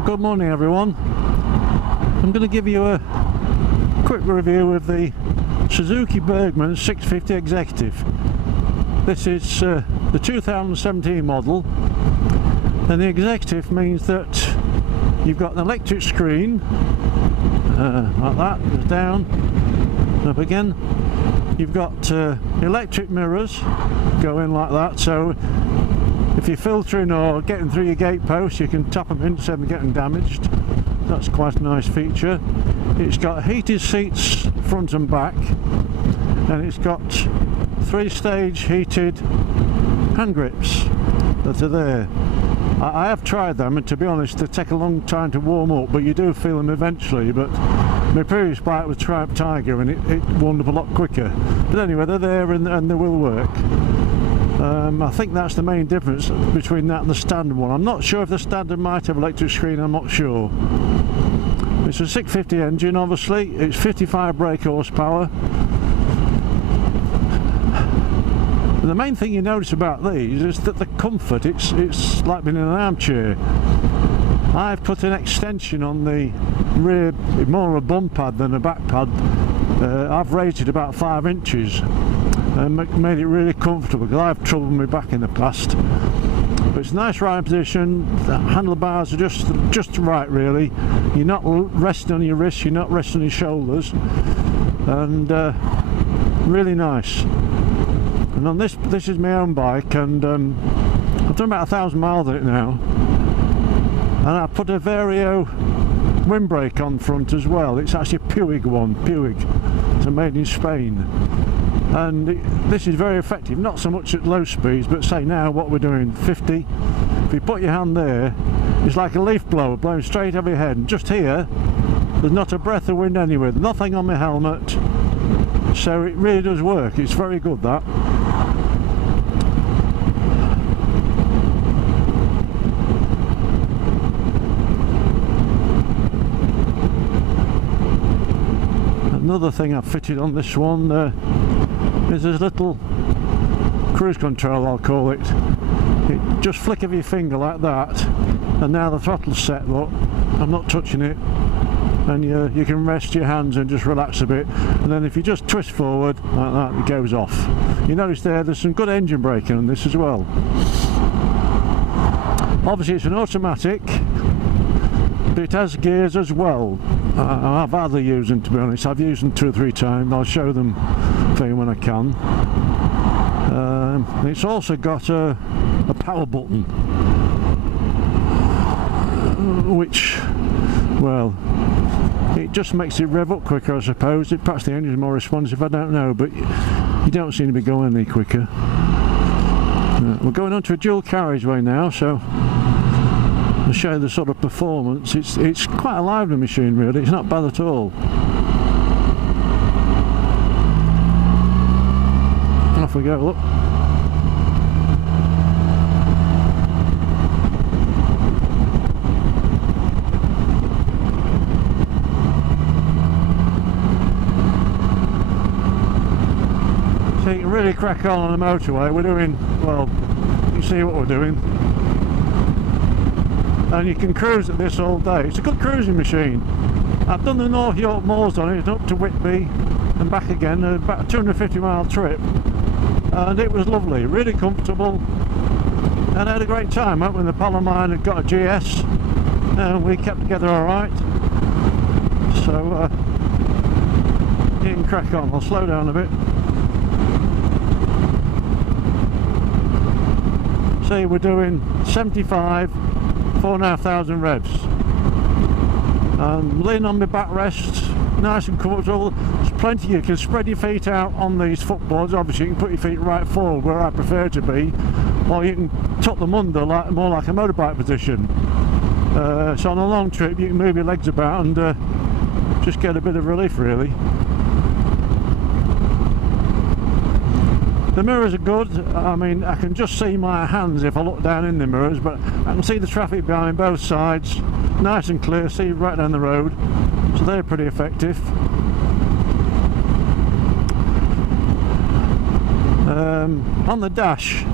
Well, good morning everyone. I'm going to give you a quick review of the Suzuki Burgman 650 Executive. This is the 2017 model, and the Executive means that you've got an electric screen like that, goes down, up again. You've got electric mirrors go in like that, so if you're filtering or getting through your gate post, you can tap them in instead of getting damaged. That's quite a nice feature. It's got heated seats front and back, and it's got 3-stage heated hand grips that are there. I have tried them, and to be honest they take a long time to warm up, but you do feel them eventually. But my previous bike was Triumph Tiger and it warmed up a lot quicker. But anyway, they're there and they will work. I think that's the main difference between that and the standard one. I'm not sure if the standard might have electric screen, I'm not sure. It's a 650 engine, obviously. It's 55 brake horsepower. The main thing you notice about these is that the comfort, it's like being in an armchair. I've put an extension on the rear, more a bum pad than a back pad. I've raised it about 5 inches and made it really comfortable, because I've troubled my back in the past. But it's a nice riding position. The handlebars are just right, really. You're not resting on your wrists, you're not resting on your shoulders, and really nice. And on this is my own bike, and I've done about 1,000 miles on it now, and I put a Vario windbreak on front as well. It's actually a Puig one, it's made in Spain, and this is very effective, not so much at low speeds, but say now what we're doing, 50, if you put your hand there, it's like a leaf blower blowing straight over your head, and just here there's not a breath of wind anywhere, nothing on my helmet, so it really does work. It's very good, that. Another thing I've fitted on this one is this little cruise control, I'll call it. It just flick of your finger like that, and now the throttle's set, look, I'm not touching it, and you can rest your hands and just relax a bit, and then if you just twist forward like that, it goes off. You notice there's some good engine braking on this as well. Obviously it's an automatic, but it has gears as well. I've hardly used them, to be honest. I've used them 2 or 3 times. I'll show them for you when I can. It's also got a power button, which, well, it just makes it rev up quicker, I suppose. Perhaps the engine's more responsive, I don't know, but you don't seem to be going any quicker. We're going on to a dual carriageway now, so to show the sort of performance. It's quite a lively machine, really. It's not bad at all. Off we go, look. So you can really crack on the motorway. We're doing, well, you see what we're doing. And you can cruise at this all day. It's a good cruising machine. I've done the North York Moors on it, up to Whitby and back again, about a 250-mile trip, and it was lovely, really comfortable, and I had a great time. When the pal of mine had got a GS, and we kept together alright, so you can crack on. I'll slow down a bit. See, we're doing 75, 4,500 revs. I'm laying on my backrest, nice and comfortable. There's plenty, you can spread your feet out on these footboards. Obviously you can put your feet right forward where I prefer to be, or you can tuck them under more like a motorbike position. So on a long trip you can move your legs about and just get a bit of relief, really. The mirrors are good. I mean, I can just see my hands if I look down in the mirrors, but I can see the traffic behind both sides, nice and clear, see right down the road, so they're pretty effective. On the dash,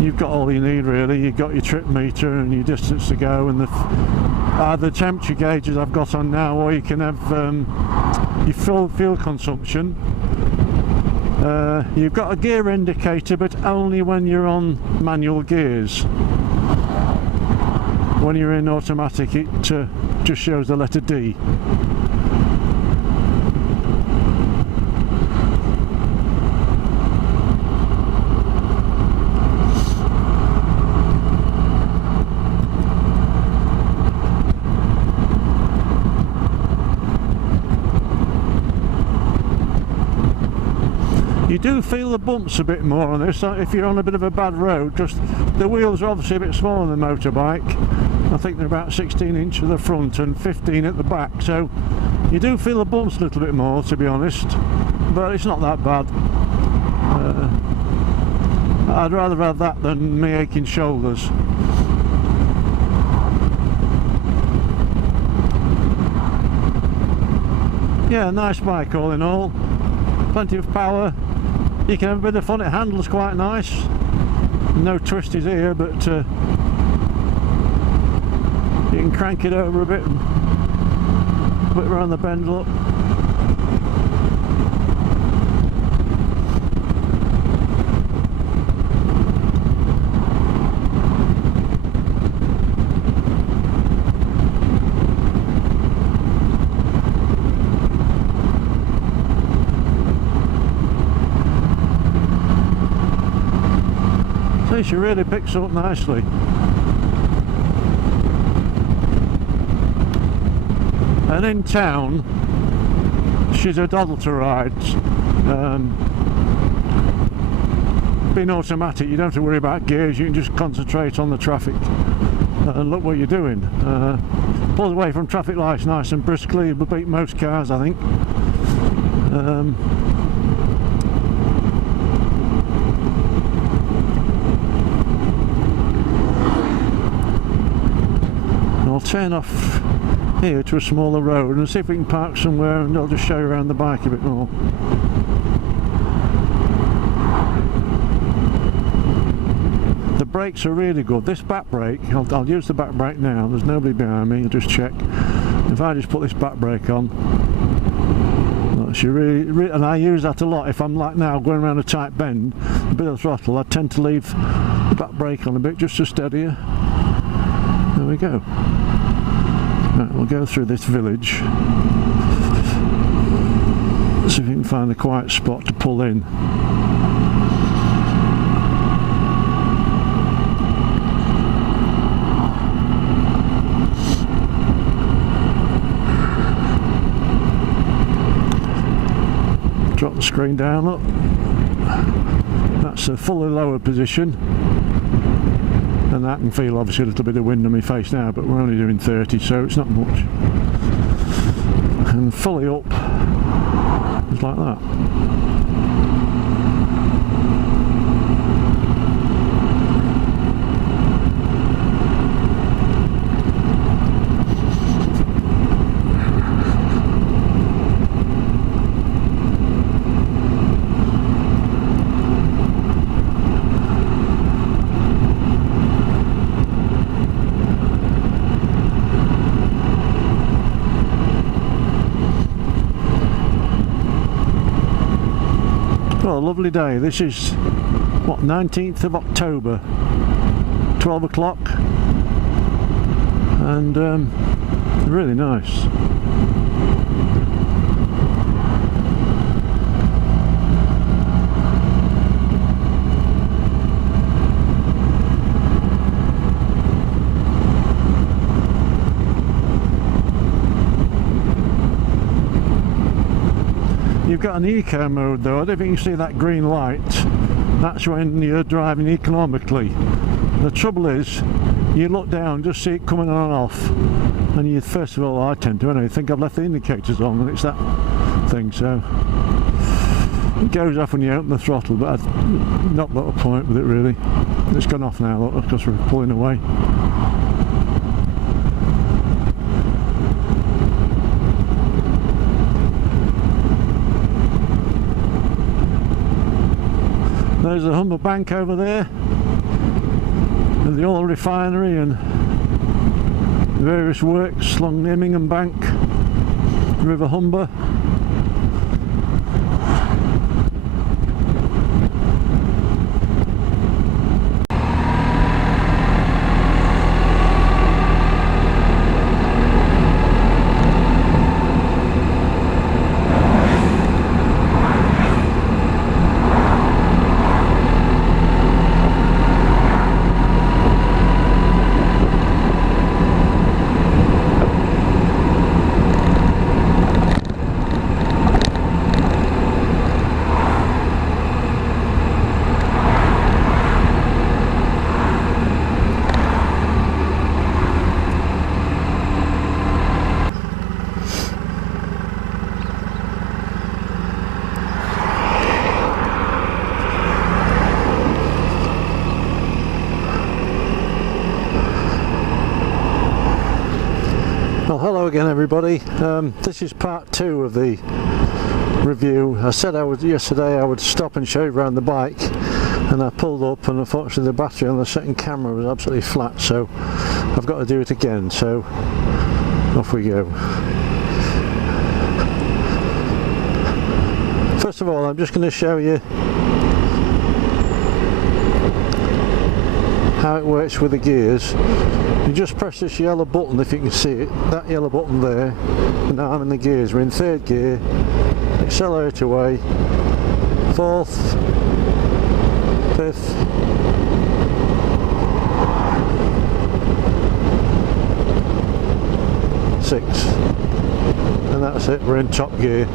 you've got all you need really. You've got your trip meter and your distance to go, and the temperature gauges I've got on now, or you can have your fuel consumption. You've got a gear indicator, but only when you're on manual gears. When you're in automatic, it just shows the letter D. You do feel the bumps a bit more on this if you're on a bit of a bad road. Just the wheels are obviously a bit smaller than the motorbike. I think they're about 16 inch at the front and 15 at the back, so you do feel the bumps a little bit more, to be honest, but it's not that bad. I'd rather have that than me aching shoulders. Yeah, nice bike all in all. Plenty of power. You can have a bit of fun. It handles quite nice. No twisties here, but you can crank it over a bit and put it around the bend up. She really picks up nicely. And in town, she's a doddle to ride. Being automatic, you don't have to worry about gears, you can just concentrate on the traffic and look what you're doing. Pulls away from traffic lights nice and briskly, will beat most cars, I think. Turn off here to a smaller road and see if we can park somewhere, and I'll just show you around the bike a bit more. The brakes are really good. This back brake, I'll use the back brake now, there's nobody behind me, I'll just check. If I just put this back brake on, she really, and I use that a lot if I'm like now going around a tight bend, a bit of throttle, I tend to leave the back brake on a bit just to steady her. There we go. Right, we'll go through this village. See if we can find a quiet spot to pull in. Drop the screen down, look. That's a fully lowered position. And I can feel obviously a little bit of wind on my face now, but we're only doing 30, so it's not much. And fully up, just like that. Well, a lovely day. This is, what, 19th of October, 12 o'clock, and really nice. You've got an eco mode though. I don't think you can see that green light. That's when you're driving economically. The trouble is, you look down, just see it coming on and off, and you, first of all, I tend to anyway, think I've left the indicators on, and it's that thing, so it goes off when you open the throttle, but I've not got a point with it really. It's gone off now, look, because we're pulling away. There's the Humber Bank over there. the oil refinery and various works along the Immingham Bank, River Humber. Well, hello again everybody. This is part 2 of the review. I said yesterday I would stop and show you around the bike, and I pulled up and unfortunately the battery on the second camera was absolutely flat, so I've got to do it again, so off we go. First of all, I'm just going to show you how it works with the gears. You just press this yellow button, if you can see it, that yellow button there, and now I'm in the gears. We're in 3rd gear, accelerate away, 4th, 5th, 6th, and that's it, we're in top gear.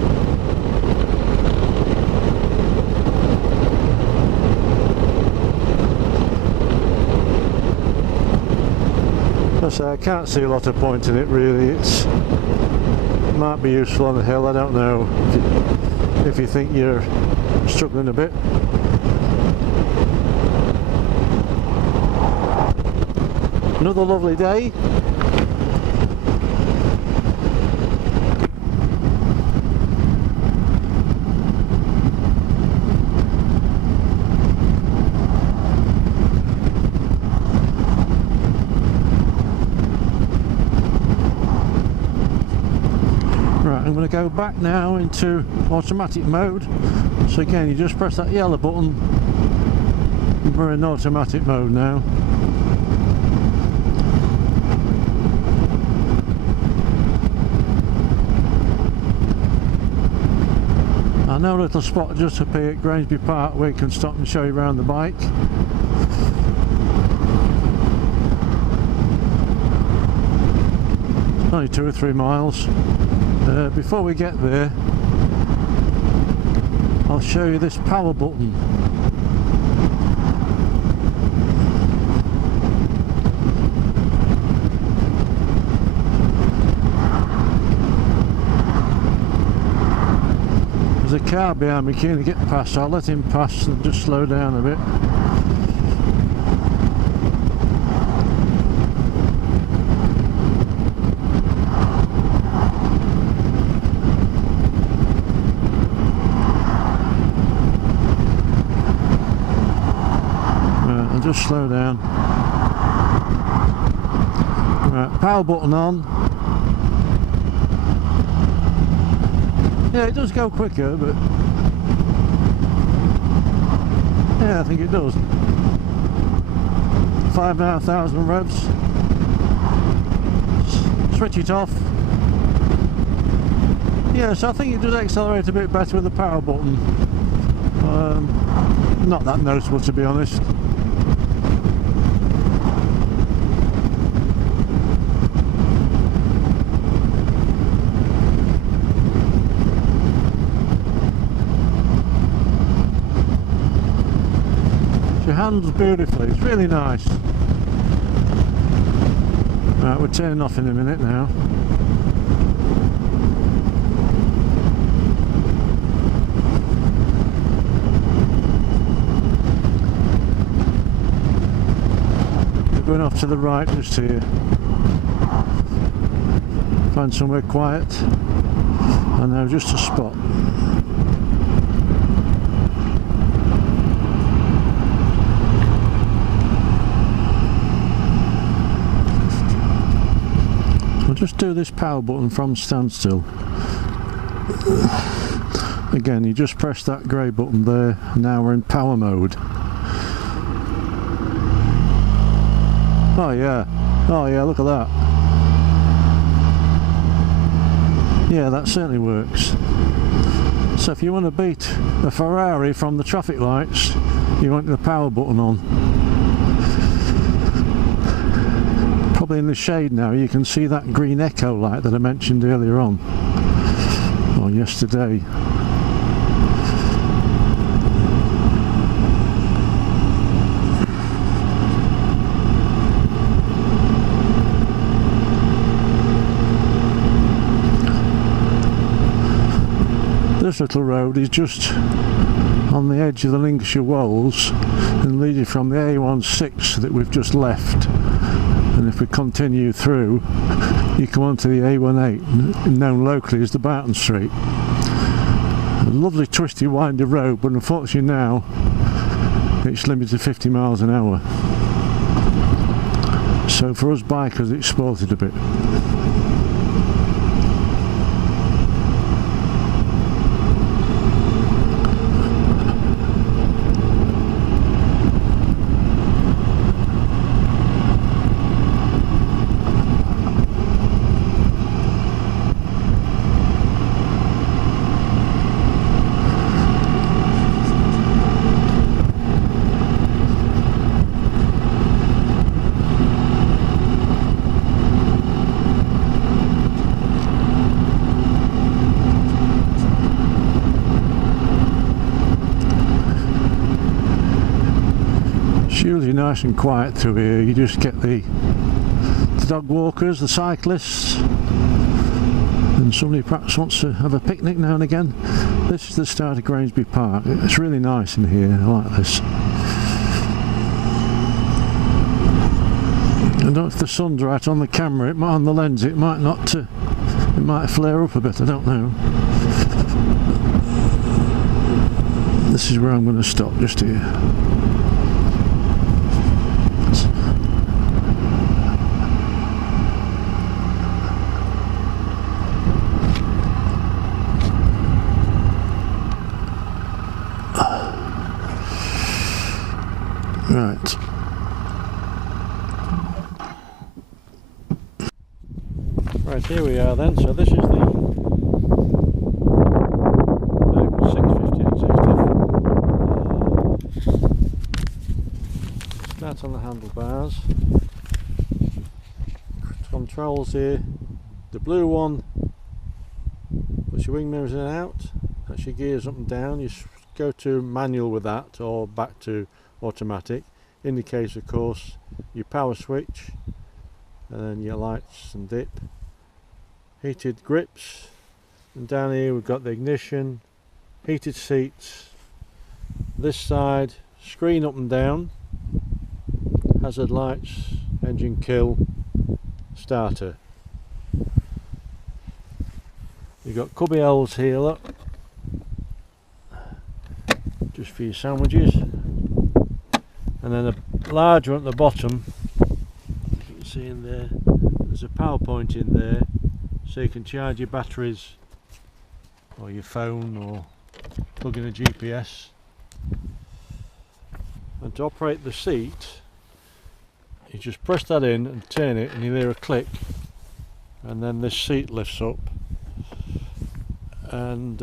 I can't see a lot of point in it really. It might be useful on the hill, I don't know, if you think you're struggling a bit. Another lovely day. I'm going to go back now into automatic mode. So again, you just press that yellow button. We're in automatic mode now. I know a little spot just up here at Grangesby Park where you can stop and show you around the bike. It's only 2 or 3 miles. Before we get there, I'll show you this power button. There's a car behind me keen to get past, so I'll let him pass and just slow down a bit. Just slow down. Right, power button on. Yeah, it does go quicker, but yeah, I think it does. 5,500 revs. Switch it off. Yeah, so I think it does accelerate a bit better with the power button. Not that noticeable, to be honest. It handles beautifully, it's really nice. Right, we're turning off in a minute now. We're going off to the right just here. Find somewhere quiet. And now just a spot. I'll just do this power button from standstill. Again, you just press that grey button there. Now we're in power mode. Oh yeah, look at that. Yeah, that certainly works. So if you want to beat a Ferrari from the traffic lights, you want the power button on. Probably in the shade now you can see that green echo light that I mentioned earlier on, or yesterday. This little road is just on the edge of the Lincolnshire Wolds and leads you from the A16 that we've just left. And if we continue through, you come onto the A18, known locally as the Barton Street. A lovely twisty windy road, but unfortunately now it's limited to 50 miles an hour. So for us bikers it's spoiled it a bit. Usually nice and quiet through here. You just get the dog walkers, the cyclists, and somebody perhaps wants to have a picnic now and again. This is the start of Grangesby Park. It's really nice in here. I like this. I don't know if the sun's right on the camera, it might, on the lens, it might not, it might flare up a bit, I don't know. This is where I'm going to stop, just here. Right. Right, here we are then. So this is the 650 executive. Start on the handlebars. Controls here. The blue one puts your wing mirrors in and out. That's your gears up and down. You go to manual with that or back to automatic. Indicates of course your power switch, and then your lights and dip. Heated grips, and down here we've got the ignition, heated seats. This side, screen up and down, hazard lights, engine kill, starter. You've got cubby holes here, look, just for your sandwiches. And then a large one at the bottom, you can see in there, there's a power point in there, so you can charge your batteries or your phone or plug in a GPS. And to operate the seat, you just press that in and turn it and you'll hear a click, and then this seat lifts up, and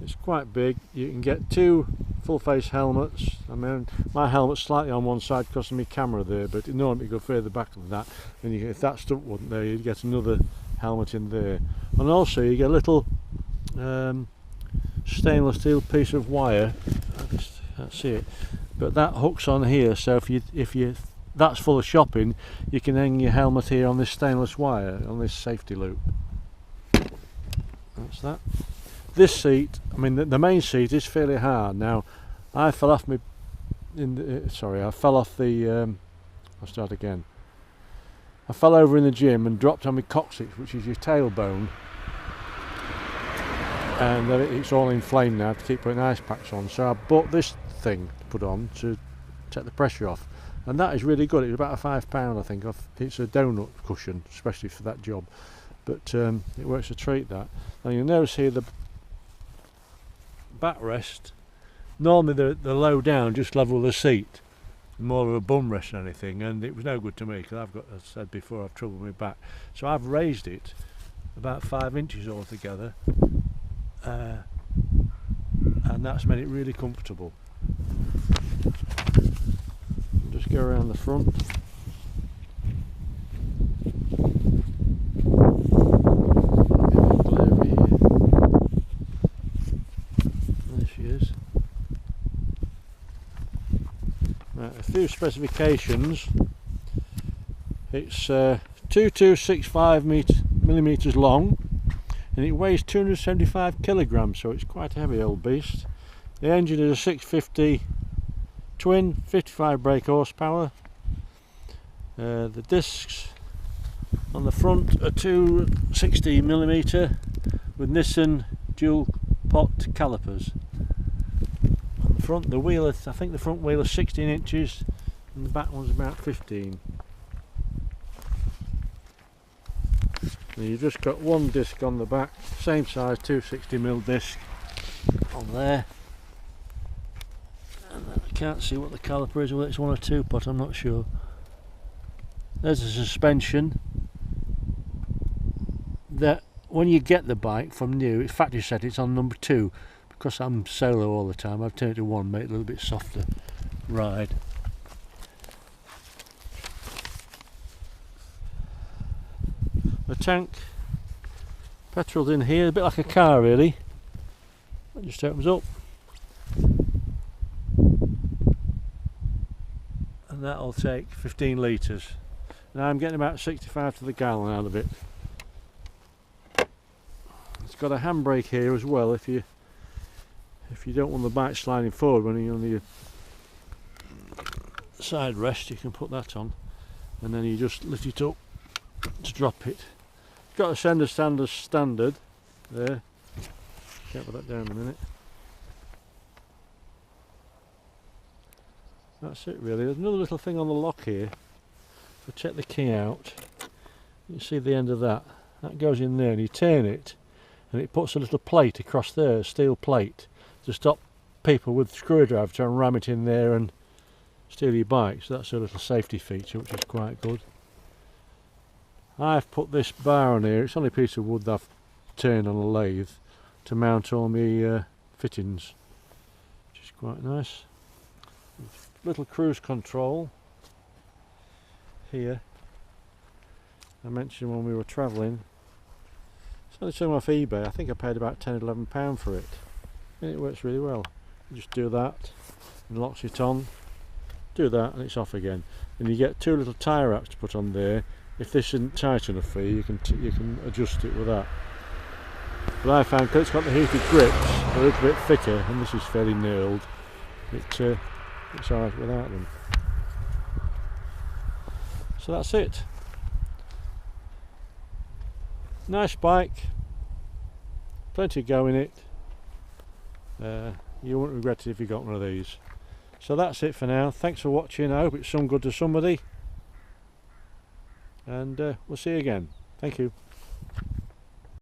it's quite big. You can get two full face helmets. I mean, my helmet's slightly on one side because of my camera there, but normally you go further back than that, and if that stuff wasn't there, you'd get another helmet in there. And also you get a little stainless steel piece of wire, I just can't see it, but that hooks on here, so if you that's full of shopping, you can hang your helmet here on this stainless wire, on this safety loop. That's that. This seat, I mean the main seat is fairly hard. Now I fell off my I fell off the I'll start again. I fell over in the gym and dropped on my coccyx, which is your tailbone, and it's all inflamed now to keep putting ice packs on, so I bought this thing to put on to take the pressure off, and that is really good. It's about £5 I think. It's a donut cushion, especially for that job, but it works a treat that. Now you'll notice here the backrest, normally they're low down, just level with the seat, more of a bum rest than anything, and it was no good to me because I've got, as I said before, I've trouble with my back, so I've raised it about 5 inches altogether, and that's made it really comfortable. Just go around the front. There she is. Right, a few specifications. It's 2265 millimeters long, and it weighs 275 kilograms, so it's quite a heavy old beast. The engine is a 650 twin, 55 brake horsepower. The discs on the front are 260mm with Nissan dual pot calipers. On the front, the wheel is, I think the front wheel is 16 inches and the back one's about 15. And you've just got one disc on the back, same size 260mm disc on there. And then I can't see what the caliper is, whether it's 1 or 2 pot, I'm not sure. There's the suspension. That when you get the bike from new, it's factory set, it's on number 2. Because I'm solo all the time, I've turned it to 1, make it a little bit softer ride. The tank, petrol's in here, a bit like a car really. It just opens up. And that'll take 15 litres. Now I'm getting about 65 to the gallon out of it. It's got a handbrake here as well if you don't want the bike sliding forward when you're on the side rest, you can put that on, and then you just lift it up to drop it. Got a sender standard there. Can't put that down in a minute. That's it really. There's another little thing on the lock here. If I check the key out, you can see the end of that. That goes in there and you turn it and it puts a little plate across there, a steel plate, to stop people with screwdriver trying to ram it in there and steal your bike. So that's a little safety feature which is quite good. I've put this bar on here, it's only a piece of wood that I've turned on a lathe to mount all my fittings, which is quite nice. Little cruise control here. I mentioned when we were travelling, it's only some off eBay. I think I paid about £10 or £11 for it, and it works really well. You just do that and locks it on, do that and it's off again, and you get 2 little tyre wraps to put on there. If this isn't tight enough for you, you can adjust it with that. But I found, because it's got the heated grips, they're a little bit thicker, and this is fairly knurled, it's alright without them. So that's it. Nice bike, plenty of go in it. You won't regret it if you got one of these. So that's it for now. Thanks for watching. I hope it's some good to somebody, and we'll see you again. Thank you.